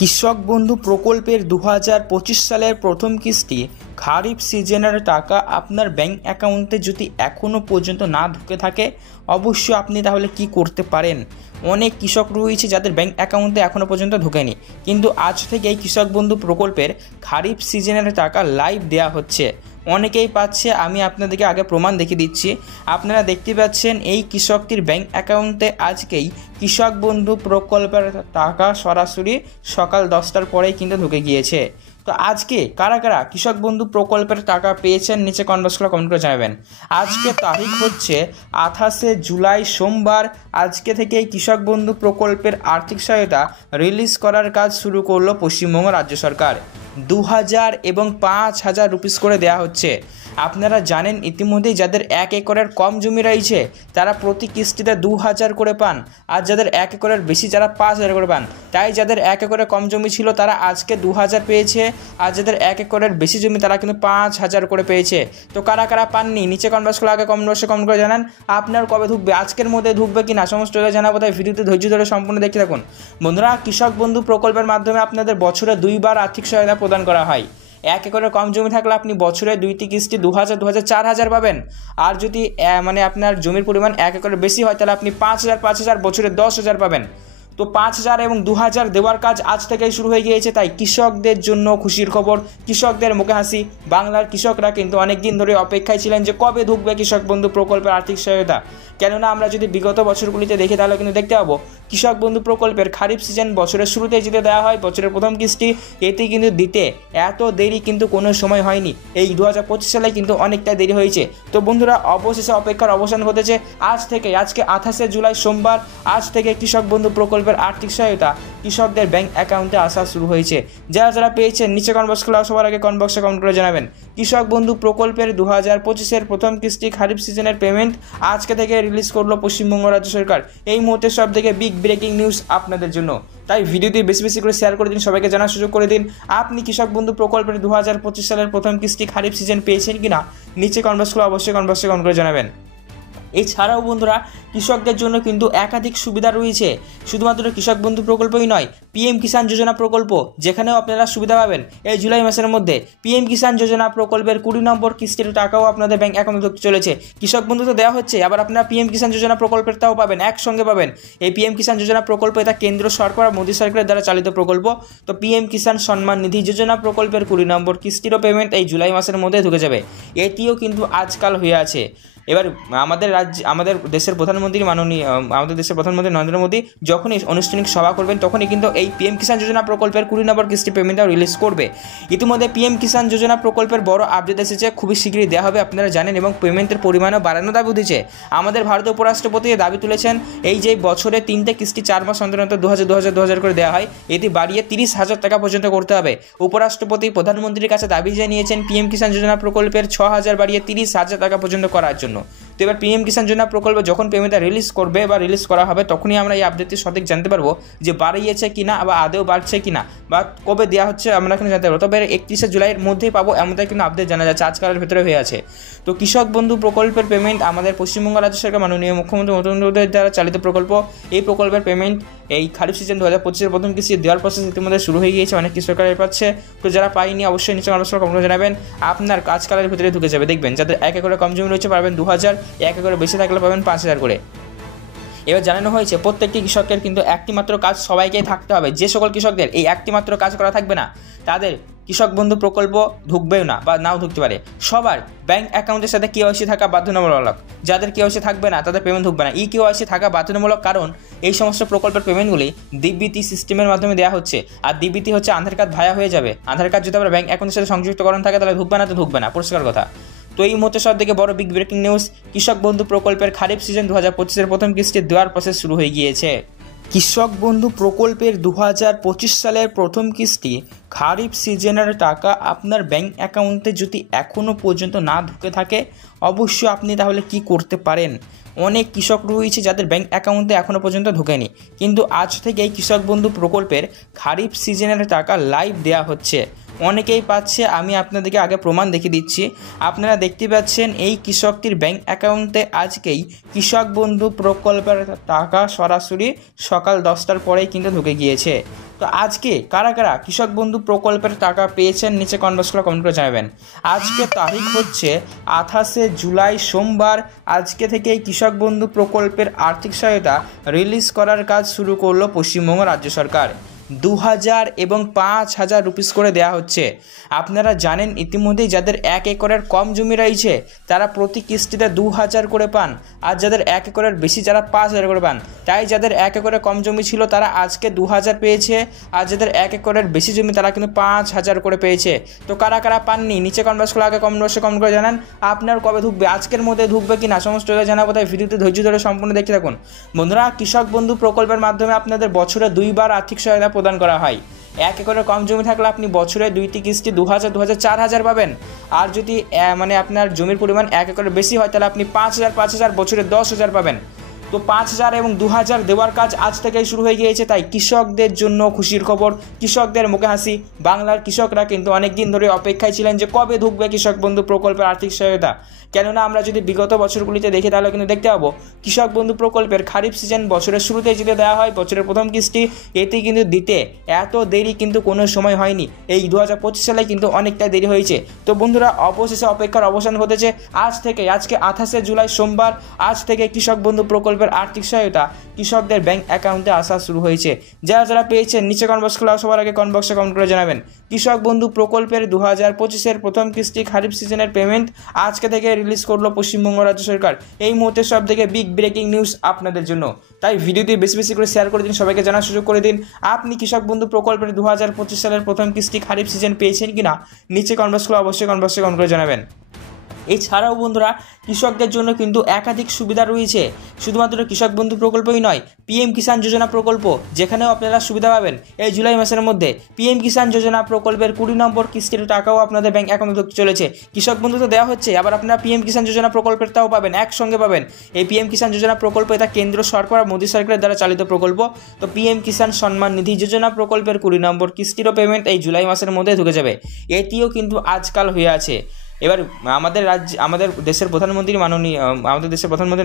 কৃষক বন্ধু প্রকল্পের 2025 সালের প্রথম কিস্তি খারিফ সিজনের টাকা আপনার ব্যাংক অ্যাকাউন্টে যদি এখনও পর্যন্ত না ঢুকে থাকে, অবশ্যই আপনি তাহলে কি করতে পারেন। অনেক কৃষক রয়েছে যাদের ব্যাংক অ্যাকাউন্টে এখনও পর্যন্ত ঢোকেনি, কিন্তু আজ থেকে এই কৃষক বন্ধু প্রকল্পের খারিফ সিজনের টাকা লাইভ দেওয়া হচ্ছে। অনেকেই পাচ্ছে, আমি আপনাদেরকে আগে প্রমাণ দেখিয়ে দিচ্ছি। আপনারা দেখতে পাচ্ছেন এই কৃষকটির ব্যাংক অ্যাকাউন্টে আজকেই কৃষক বন্ধু প্রকল্পের টাকা সরাসরি সকাল 10টার পরেই কিন্তু ঢুকে গিয়েছে। তো আজকে কারা কারা কৃষক বন্ধু প্রকল্পের টাকা পেয়েছেন নিচে কমেন্ট করে জানাবেন। আজকে তারিখ হচ্ছে 28শে জুলাই সোমবার। আজকে থেকে কৃষক বন্ধু প্রকল্পের আর্থিক সহায়তা রিলিজ করার কাজ শুরু করলো পশ্চিমবঙ্গ রাজ্য সরকার। 2000 এবং 5000 রুপিস করে দেওয়া হচ্ছে। আপনারা জানেন ইতিমধ্যেই যাদের 1 একরের কম জমি রয়েছে তারা প্রতি কিস্তিতে 2000 করে পান, আর যাদের 1 একরের বেশি যারা 5000 করে পান। তাই যাদের 1 একরের কম জমি ছিল তারা আজকে 2000 পেয়েছে, আর যাদের 1 একরের বেশি জমি তারা কিন্তু 5000 করে পেয়েছে। তো কারা কারা পাননি নিচে কমেন্ট করে আগে কমেন্ট করে জানান আপনার কবে ঢুকবে, আজকের মধ্যে ঢুকবে কিনা সমস্ত জানাবো। তাই ভিডিওতে ধৈর্য ধরে সম্পূর্ণ দেখতে থাকুন। বন্ধুরা, কৃষক বন্ধু প্রকল্পের মাধ্যমে আপনাদের বছরে 2বার আর্থিক সহায়তা প্রদান করা হয়। 1 একরের কম জমি থাকলে আপনি বছরে 2টি কিস্তি 2000, 4000 পাবেন। আর যদি আপনার জমির পরিমাণ 1 একরের বেশি হয় তাহলে আপনি 5000 বছরে 10,000 পাবেন। তো 5000 এবং 2000 দেওয়ার কাজ আজ থেকেই শুরু হয়ে গিয়েছে। তাই কৃষকদের জন্য খুশির খবর, কৃষকদের মুখে হাসি। বাংলার কৃষকরা কিন্তু অনেক দিন ধরে অপেক্ষায় ছিলেন যে কবে ঢুকবে কৃষক বন্ধু প্রকল্পের আর্থিক সহায়তা। কেননা আমরা যদি বিগত বছরগুলিতে দেখি তাহলে কিন্তু দেখতে পাবো কৃষক বন্ধু প্রকল্পের খারিফ সিজন বছরের শুরুতে যেতে দেওয়া হয়, বছরের প্রথম কিস্তি, এতে কিন্তু দিতে এত দেরি কিন্তু কোনো সময় হয়নি। এই 2025 সালে কিন্তু অনেকটা দেরি হয়েছে। তো বন্ধুরা, অবশেষে অপেক্ষার অবসান ঘটেছে। আজকে 28শে জুলাই সোমবার, আজ থেকে কৃষক বন্ধু প্রকল্পের আর্থিক সহায়তা কৃষকদের ব্যাংক অ্যাকাউন্টে আসা শুরু হয়েছে। যারা যারা পেয়েছেন নিচে কমেন্ট বক্স খোলা সবার আগে কমেন্ট বক্সে কমেন্ট করে জানাবেন। কৃষক বন্ধু প্রকল্পের 2025-এর প্রথম কিস্তি খারিফ সিজনের পেমেন্ট আজকে থেকে রিলিজ করলো পশ্চিমবঙ্গ রাজ্য সরকার। এই মুহূর্তে সব থেকে বিগ ব্রেকিং নিউজ আপনাদের জন্য। তাই ভিডিওটি বেশি বেশি করে শেয়ার করে দিন, সবাইকে জানার সুযোগ করে দিন আপনি কৃষক বন্ধু প্রকল্পের 2025 সালের প্রথম কিস্তি খারিফ সিজন পেয়েছেন কিনা নিচে কমেন্ট বক্স খোলা অবশ্যই কমেন্ট বক্সে কমেন্ট করে জানাবেন। এছাড়াও বন্ধুরা, কৃষকদের জন্য কিন্তু একাধিক সুবিধা রয়েছে। শুধুমাত্র কৃষক বন্ধু প্রকল্পই নয়, পিএম কিষাণ যোজনা প্রকল্প, যেখানেও আপনারা সুবিধা পাবেন এই জুলাই মাসের মধ্যে। পিএম কিষাণ যোজনা প্রকল্পের 20 নম্বর কিস্তির টাকাও আপনাদের ব্যাংক অ্যাকাউন্টে ঢুকতে চলেছে। কৃষক বন্ধু তো দেওয়া হচ্ছে, আবার আপনারা পিএম কিষাণ যোজনা প্রকল্পের তাও পাবেন, একসঙ্গে পাবেন। এই পিএম কিষাণ যোজনা প্রকল্প এটা কেন্দ্র সরকার মোদী সরকারের দ্বারা চালিত প্রকল্প। তো পিএম কিষাণ সম্মান নিধি যোজনা প্রকল্পের 20 নম্বর কিস্তিরও পেমেন্ট এই জুলাই মাসের মধ্যে ঢুকে যাবে। এটিও কিন্তু আজকাল হয়ে আছে। এবার আমাদের দেশের প্রধানমন্ত্রী নরেন্দ্র মোদী যখনই আনুষ্ঠানিক সভা করবেন তখনই কিন্তু এই পিএম কিষাণ যোজনা প্রকল্পের 20 নম্বর কিস্তি পেমেন্টটাও রিলিজ করবে। ইতিমধ্যে পিএম কিষাণ যোজনা প্রকল্পের বড় আপডেট এসেছে, খুবই শীঘ্রই দেওয়া হবে আপনারা জানেন, এবং পেমেন্টের পরিমাণও বাড়ানোর দাবি উঠেছে। আমাদের ভারতীয় উপরাষ্ট্রপতি দাবি তুলেছেন এই যে বছরে 3টে কিস্তি 4 মাস অন্তর 2000 করে দেওয়া হয়, এটি বাড়িয়ে 30,000 টাকা পর্যন্ত করতে হবে। উপরাষ্ট্রপতি প্রধানমন্ত্রীর কাছে দাবি জানিয়েছেন পিএম কিষাণ যোজনা প্রকল্পের 6000 বাড়িয়ে 30,000 টাকা পর্যন্ত করার জন্য। তো এবার পিএম কিষাণ যোজনা প্রকল্প যখন পেমেন্টটা রিলিজ করবে বা রিলিজ করা হবে তখনই আমরা এই আপডেটটি সঠিক জানতে পারবো যে বাড়িয়েছে কিনা বা আদৌ বাড়ছে কিনা বা কবে দেওয়া হচ্ছে আমরা এখানে জানতে পারবো। তবে 31শে জুলাইয়ের মধ্যেই পাবো এমনটাই কিন্তু আপডেট জানা যাচ্ছে, আজকালের ভেতরে হয়ে আছে। তো কৃষক বন্ধু প্রকল্পের পেমেন্ট আমাদের পশ্চিমবঙ্গ রাজ্য সরকার মাননীয় মুখ্যমন্ত্রী মমতা দ্বারা চালিত প্রকল্প। এই প্রকল্পের পেমেন্ট এই খারিফ সিজন 2025-এর প্রথম কিস্তি দেওয়ার প্রসেস ইতিমধ্যে শুরু হয়ে গিয়েছে, অনেক কৃষকরা পাচ্ছে। তো যারা পায়নি অবশ্যই নিচে কমেন্ট জানাবেন, আপনার কাজকালের ভিতরে ঢুকে যাবে। দেখবেন যাদের 1 একরের কম জমি রয়েছে পাবেন 2000, 1 একরের বেশি থাকলে পাবেন 5000 করে। এবার জানানো হয়েছে প্রত্যেকটি কৃষকের কিন্তু একটি মাত্র কাজ সবাইকেই থাকতে হবে। যে সকল কৃষকদের এই একটি মাত্র কাজ করা থাকবে না তাদের কৃষক বন্ধু প্রকল্প ঢুকবেও না বা নাও ঢুকতে পারে। সবার ব্যাংক অ্যাকাউন্টের সাথে কেওয়াইসি থাকা বাধ্যতামূলক। যাদের কেওয়াইসি থাকবে না তাদের পেমেন্ট ঢুকবে না। কেওয়াইসি থাকা বাধ্যতামূলক, কারণ এই সমস্ত প্রকল্পের পেমেন্টগুলি ডিবিটি সিস্টেমের মাধ্যমে দেওয়া হচ্ছে। আর ডিবিটি হচ্ছে আধার কার্ড ভায়া হয়ে যাবে। আধার কার্ড যদি আবার ব্যাংক অ্যাকাউন্টের সাথে সংযুক্তকরণ থাকে তাহলে ঢুকবে না, পরিষ্কার কথা। তো এই মুহূর্তে সব থেকে বড় বিগ ব্রেকিং নিউজ, কৃষক বন্ধু প্রকল্পের খারিফ সিজন 2025-এর প্রথম কিস্তি দেওয়ার প্রসেস শুরু হয়ে গিয়েছে। কৃষক বন্ধু প্রকল্পের 2025 সালের প্রথম কিস্তি খারিফ সিজনের টাকা আপনার ব্যাংক অ্যাকাউন্টে যদি এখনও পর্যন্ত না ঢুকে থাকে, অবশ্যই আপনি তাহলে কি করতে পারেন। অনেক কৃষক রয়েছে যাদের ব্যাংক অ্যাকাউন্টে এখনও পর্যন্ত ঢোকেনি, কিন্তু আজ থেকে এই কৃষক বন্ধু প্রকল্পের খারিফ সিজনের টাকা লাইভ দেওয়া হচ্ছে। অনেকেই পাচ্ছে। আমি আপনাদেরকে আগে প্রমাণ দেখিয়ে দিচ্ছি। আপনারা দেখতে পাচ্ছেন এই কৃষকটির ব্যাংক অ্যাকাউন্টে আজকেই কৃষক বন্ধু প্রকল্পের টাকা সরাসরি সকাল 10টার পরেই কিন্তু ঢুকে গিয়েছে। তো আজকে কারা কারা কৃষক বন্ধু প্রকল্পের টাকা পেয়েছেন নিচে কমেন্ট করে জানাবেন। আজকে তারিখ হচ্ছে 28শে জুলাই সোমবার। আজকে থেকেই কৃষক বন্ধু প্রকল্পের আর্থিক সহায়তা রিলিজ করার কাজ শুরু করলো পশ্চিমবঙ্গ রাজ্য সরকার। 2000 এবং 5000 রুপিস করে দেওয়া হচ্ছে। আপনারা জানেন ইতিমধ্যেই যাদের 1 একরের কম জমি রয়েছে তারা প্রতি কিস্তিতে 2000 করে পান, আর যাদের 1 একরের বেশি যারা 5000 করে পান। তাই যাদের 1 একরের কম জমি ছিল তারা আজকে 2000 পেয়েছে, আর যাদের 1 একরের বেশি জমি তারা কিন্তু 5000 করে পেয়েছে। তো কারা কারা পাননি নিচে কমেন্ট বক্সে আগে কমেন্ট করে জানান আপনার কবে ঢুকবে, আজকের মধ্যে ঢুকবে কি না, সমস্ত জানাবো। তাই ভিডিওতে ধৈর্য ধরে সম্পূর্ণ দেখতে থাকুন। বন্ধুরা, কৃষক বন্ধু প্রকল্পের মাধ্যমে আপনাদের বছরে 2বার আর্থিক সহায়তা প্রদান করা হয়। 1 একরের কম জমি থাকলে আপনি বছরে 2টি কিস্তি 2000, 4000 পাবেন। আর যদি আপনার জমির পরিমাণ 1 একরের বেশি হয় তাহলে আপনি 5000 বছরে 10,000 পাবেন। তো 5000 এবং 2000 দেওয়ার কাজ আজ থেকেই শুরু হয়ে গিয়েছে। তাই কৃষকদের জন্য খুশির খবর, কৃষকদের মুখে হাসি। বাংলার কৃষকরা কিন্তু অনেক দিন ধরে অপেক্ষায় ছিলেন যে কবে ঢুকবে কৃষক বন্ধু প্রকল্পের আর্থিক সহায়তা। কেননা আমরা যদি বিগত বছরগুলিতে দেখি তাহলে কিন্তু দেখতে পাবো কৃষক বন্ধু প্রকল্পের খারিফ সিজন বছরের শুরুতেই যেতে দেওয়া হয়, বছরের প্রথম কিস্তি। এতে কিন্তু দিতে এত দেরি কিন্তু কোনো সময় হয়নি। এই 2025 সালে কিন্তু অনেকটা দেরি হয়েছে। তো বন্ধুরা, অবশেষে অপেক্ষার অবসান ঘটেছে। আজকে 28শে জুলাই সোমবার আজ থেকে কৃষক বন্ধু প্রকল্পের আর্থিক সহায়তা কৃষকদের ব্যাংক অ্যাকাউন্টে আসা শুরু হয়েছে। যারা পেয়েছেন নিচে কমেন্ট বক্সে সবার আগে কমেন্ট বক্সে কমেন্ট করে জানাবেন। কৃষক বন্ধু প্রকল্পের 2025-এর প্রথম কিস্তি খারিফ সিজনের পেমেন্ট আজকে থেকে রিলিজ করলো পশ্চিমবঙ্গ রাজ্য সরকার। এই মুহূর্তে সব থেকে বিগ ব্রেকিং নিউজ আপনাদের জন্য। তাই ভিডিওটি বেশি করে শেয়ার করে দিন, সবাইকে জানার সুযোগ করে দিন। আপনি কৃষক বন্ধু প্রকল্পের 2025 সালের প্রথম কিস্তি খারিফ সিজন পেয়েছেন কিনা নিচে কমেন্ট বক্সে অবশ্যই কমেন্ট বক্সে কমেন্ট করে জানাবেন। এছাড়াও বন্ধুরা, কৃষকদের জন্য কিন্তু একাধিক সুবিধা রয়েছে। শুধুমাত্র কৃষক বন্ধু প্রকল্পই নয়, পিএম কিষাণ যোজনা প্রকল্প, যেখানেও আপনারা সুবিধা পাবেন। এই জুলাই মাসের মধ্যে পিএম কিষাণ যোজনা প্রকল্পের 20 নম্বর কিস্তির টাকাও আপনাদের ব্যাংক অ্যাকাউন্টে ঢুকতে চলেছে। কৃষক বন্ধু তো দেওয়া হচ্ছে, আবার আপনারা পিএম কিষাণ যোজনা প্রকল্পের টাকাও পাবেন, একসঙ্গে পাবেন। এই পিএম কিষাণ যোজনা প্রকল্প এটা কেন্দ্র সরকার মোদী সরকারের দ্বারা চালিত প্রকল্প। তো পিএম কিষাণ সম্মান নিধি যোজনা প্রকল্পের 20 নম্বর কিস্তিরও পেমেন্ট এই জুলাই মাসের মধ্যে ঢুকে যাবে। এটিও কিন্তু আজকাল হয়ে আছে। এবার আমাদের দেশের প্রধানমন্ত্রী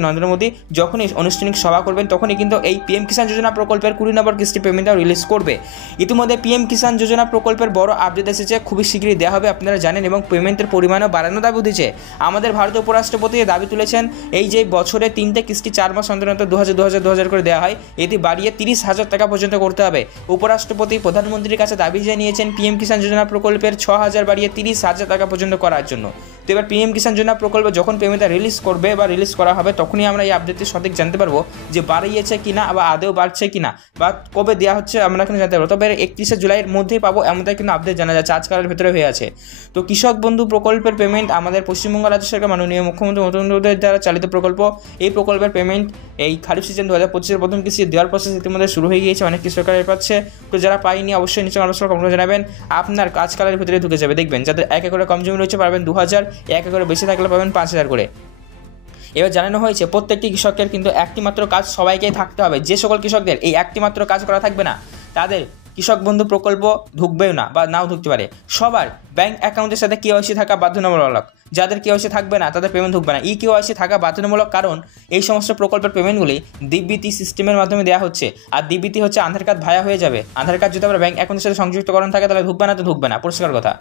নরেন্দ্র মোদী যখনই আনুষ্ঠানিক সভা করবেন তখনই কিন্তু এই পিএম কিষাণ যোজনা প্রকল্পের 20 নম্বর কিস্তি পেমেন্টটাও রিলিজ করবে। ইতিমধ্যে পিএম কিষাণ যোজনা প্রকল্পের বড় আপডেট এসেছে, খুবই শীঘ্রই দেওয়া হবে আপনারা জানেন, এবং পেমেন্টের পরিমাণও বাড়ানোর দাবি উঠেছে। আমাদের ভারতীয় উপরাষ্ট্রপতি দাবি তুলেছেন এই যে বছরে 3টে কিস্তি 4 মাস অন্তর 2000 করে দেওয়া হয়, এটি বাড়িয়ে 30,000 টাকা পর্যন্ত করতে হবে। উপরাষ্ট্রপতি প্রধানমন্ত্রীর কাছে দাবি জানিয়েছেন পিএম কিষাণ যোজনা প্রকল্পের 6000 বাড়িয়ে 30,000 টাকা পর্যন্ত করার জন্য। তো এবার পিএম কিষাণ যোজনা প্রকল্প যখন পেমেন্টটা রিলিজ করবে বা রিলিজ করা হবে তখনই আমরা এই আপডেটটি সঠিক জানতে পারবো যে বাড়িয়েছে কিনা বা আদৌ বাড়ছে কিনা বা কবে দেওয়া হচ্ছে আমরা কিন্তু জানতে পারবো। তবে 31শে জুলাইয়ের মধ্যেই পাবো এমনটাই কিন্তু আপডেট জানা যাচ্ছে, আজকালের ভেতরে হয়ে আছে। তো কৃষক বন্ধু প্রকল্পের পেমেন্ট আমাদের পশ্চিমবঙ্গ রাজ্য সরকার মাননীয় মুখ্যমন্ত্রীর দ্বারা চালিত প্রকল্প। এই প্রকল্পের পেমেন্ট এই খারিফ সিজন 2025-এর প্রথম কিস্তি দেওয়ার প্রসেস ইতিমধ্যে শুরু হয়ে গিয়েছে, অনেক কৃষকরা পাচ্ছে। তো যারা পায়নি অবশ্যই নিচে কমেন্ট জানাবেন, আপনার কাজকালের ভিতরে ঢুকে যাবে। দেখবেন যাদের 1 একরে কম জমি রয়েছে পাবেন 2000, 1 একরে বেশি থাকলে পাবেন 5000 করে। এবার জানানো হয়েছে প্রত্যেকটি কৃষকের কিন্তু একটি মাত্র কাজ সবাইকেই থাকতে হবে। যে সকল কৃষকদের এই একটি মাত্র কাজ করা থাকবে না তাদের কৃষক বন্ধু প্রকল্প ঢুকবেও না বা নাও ঢুকতে পারে। সবার ব্যাংক অ্যাকাউন্টের সাথে কেওয়াইসি থাকা বাধ্যতামূলক। যাদের কেওয়াইসি থাকবে না তাদের পেমেন্ট ঢুকবে না। কেওয়াইসি থাকা বাধ্যতামূলক, কারণ এই সমস্ত প্রকল্পের পেমেন্টগুলি ডিবিটি সিস্টেমের মাধ্যমে দেওয়া হচ্ছে। আর ডিবিটি হচ্ছে আধার কার্ড ভায়া হয়ে যাবে। আধার কার্ড যদি আবার ব্যাংক অ্যাকাউন্টের সাথে সংযুক্তকরণ থাকে তাহলে ঢুকবে না, তো ঢুকবে না, পরিষ্কার কথা।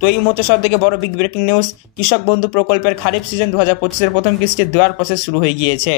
তো এই মুহূর্তে সব থেকে বড় বিগ ব্রেকিং নিউজ, কৃষক বন্ধু প্রকল্পের খারিফ সিজন 2025-এর প্রথম কিস্তি দেওয়ার প্রসেস শুরু হয়ে গিয়েছে।